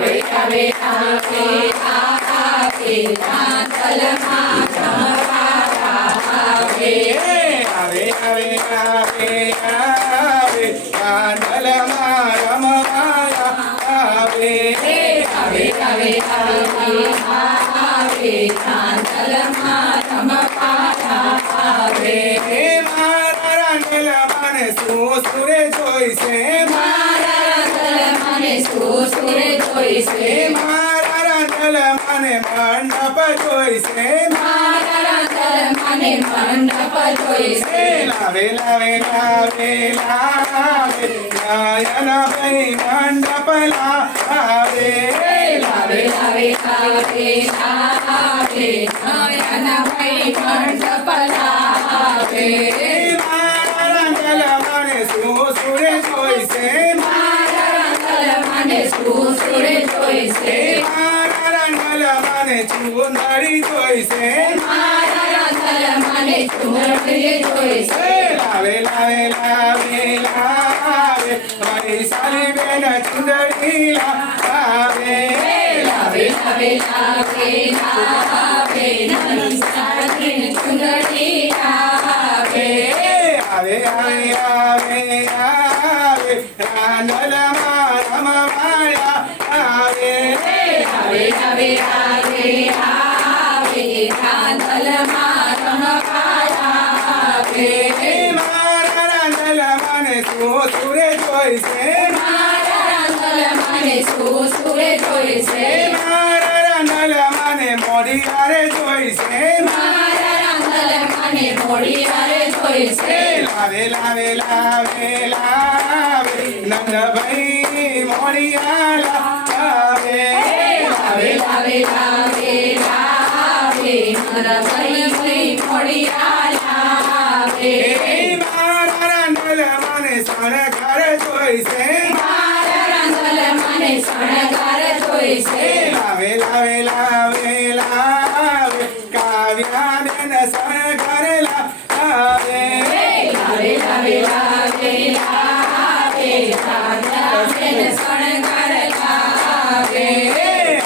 આવે આવે આવે આવે રાંધલમાં રમવા આવે આવે આવે આવે આવે રાંધલમાં રમવા આવે આવે આવે આવે આવે રાંધલમાં રમવા આવે મારા રાંધલમાને સુરે જોઈશે મારા રાંધલમાને સુરે જોઈશે મારા રાંધલમાને મંડપ જોઈશે મારા રાંધલમાને મંડપ જોઈશે લાવે લાવે લાવે લાવે નયનભાઈ મંડપ લાવે લાવે લાવે લાવે લાવે નયનભાઈ મંડપ લાવે મારા રાંધલમાને સુરે જોઈશે મારા રાંધલમાને સુરે જોઈશે મારા રાંધલમાને ચુંદડી જોઈશે મારા રાંધલમાને ચુંદડી જોઈશે લાવે લાવે લાવે લાવે મારી સાલી બેન ચુંદડી લાવે લાવે લાવે લાવે લાવે નવી સાડીને ચુંદડી લાવે આવે આવે આવે આવે રાંધલમાં રમવાયા આવે આવે આવે આવે આવે રાંધલમાં રમવા આવે મારા રાંધલમાને સુરે જોઈશે મારા રાંધલમાને સુરે જોઈશે મારા રાંધલમાને મોઢિયારે જોઈશે મારા રાંધલમાને મોઢિયારે જોઈશે લાવે લાવે લાવે લાવે નંદભાઈ મોઢિયા લાવે લાવે લાવે લાવે લાવે મારા ભાઈ મોઢિયા લાવે મારા રાંધલમાને શણગાર જોઈશે મારા રાંધલમાને શણગાર જોઈશે લાવે લાવે લાવે લાવે કાવ્યા બેન શણગાર લાવે લાવે લાવે લાવે લાવે રાંધલમાને શણગાર લાવે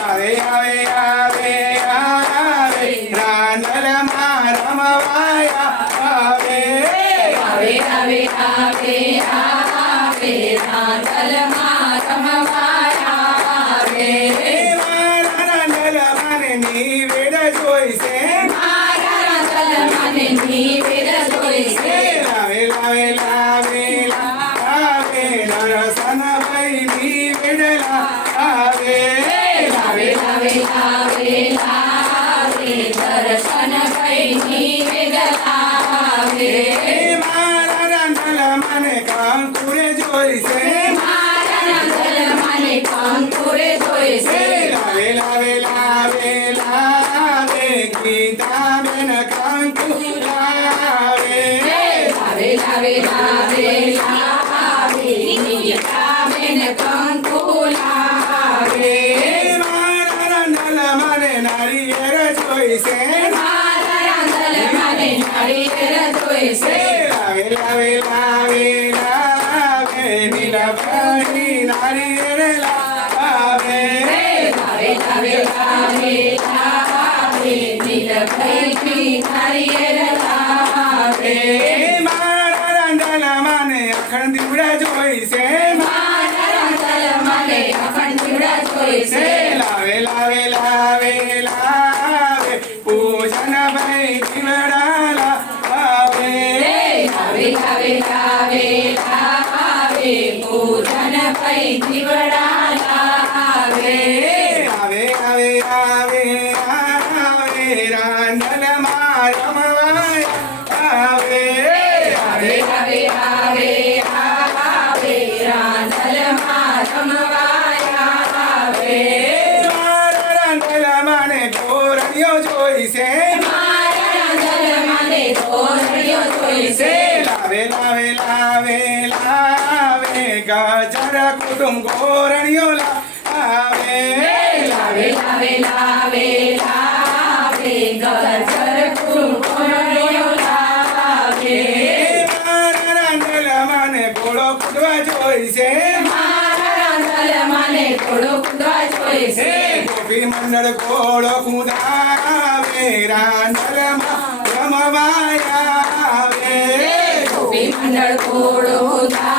આવે આવે આવે આવે રાંધલમાં રમવાયા આવે આવે આવે આવે આવે રાંધલમાં રમવા આવે મારા રાંધલમાને નિવેદ જોઈશે મારા રાંધલમાને નિવેદ જોઈશે લાવે લાવે લાવે લાવે નરસનભાઈ નિવેદ લાવે લાવે લાવે લાવે લાવે દર્શન ભાઈ નિવેદ લાવે મારા રાંધલમાને કાંકુરે જોઈશે મારા રાંધલમાને કંકુરે જોઈશે લાવે લાવે લાવે લાવે ગીતાબેન કાંકુ લાવે લાવે લાવે લાવે લાવે નીતાબેન કંકુ લાવે મારા રાંધલમાને નારિયેળ જોઈશે મારા રાંધલમાને નાળિયેર જોઈશે લાવે લાવે લાવે લાવે નીલભાઈ નારિયેળ લાવે લાવે લાવે લાવે લાવે નીલભાઈ નાળિયેર લાવે મારા રાંધલમાને અખંડ દીવડા જોઈશે મારા રાંધલમાને અખંડ દીવડા જોઈશે લાવે લાવે લાવે લાવે પૂજન ભાઈ દીવડા લાવે લાવે લાવે લાવે લાવે પૂજન ભાઈ દીવડા લાવે આવે આવે આવે આવે રાંધલમાં રમવાયા આવે આવે આવે આવે આવે રાંધલમાં રમવા આવે મારા રાંધલમાને ઢોરણીઓ જોઈશે મારા રાંધલમાને ઢોરણીઓ જોઈશે લાવે લાવે લાવે લાવે ગજર કુટુંબ ગોરણીઓ લાવે લાવે લાવે લાવે લાવે ગજર કુંભળીઓ લાવે મારા રાંધલમાને ઘોડો કૂદવા જોઈશે મારા રાંધલમાને ઘોડો કૂદવા જોઈએ હે છે ગોપી મંડળ ઘોડો કુદાવે રાંદલમાં રમવા આવે ગોપી મંડળ ઘોડો કૂદવા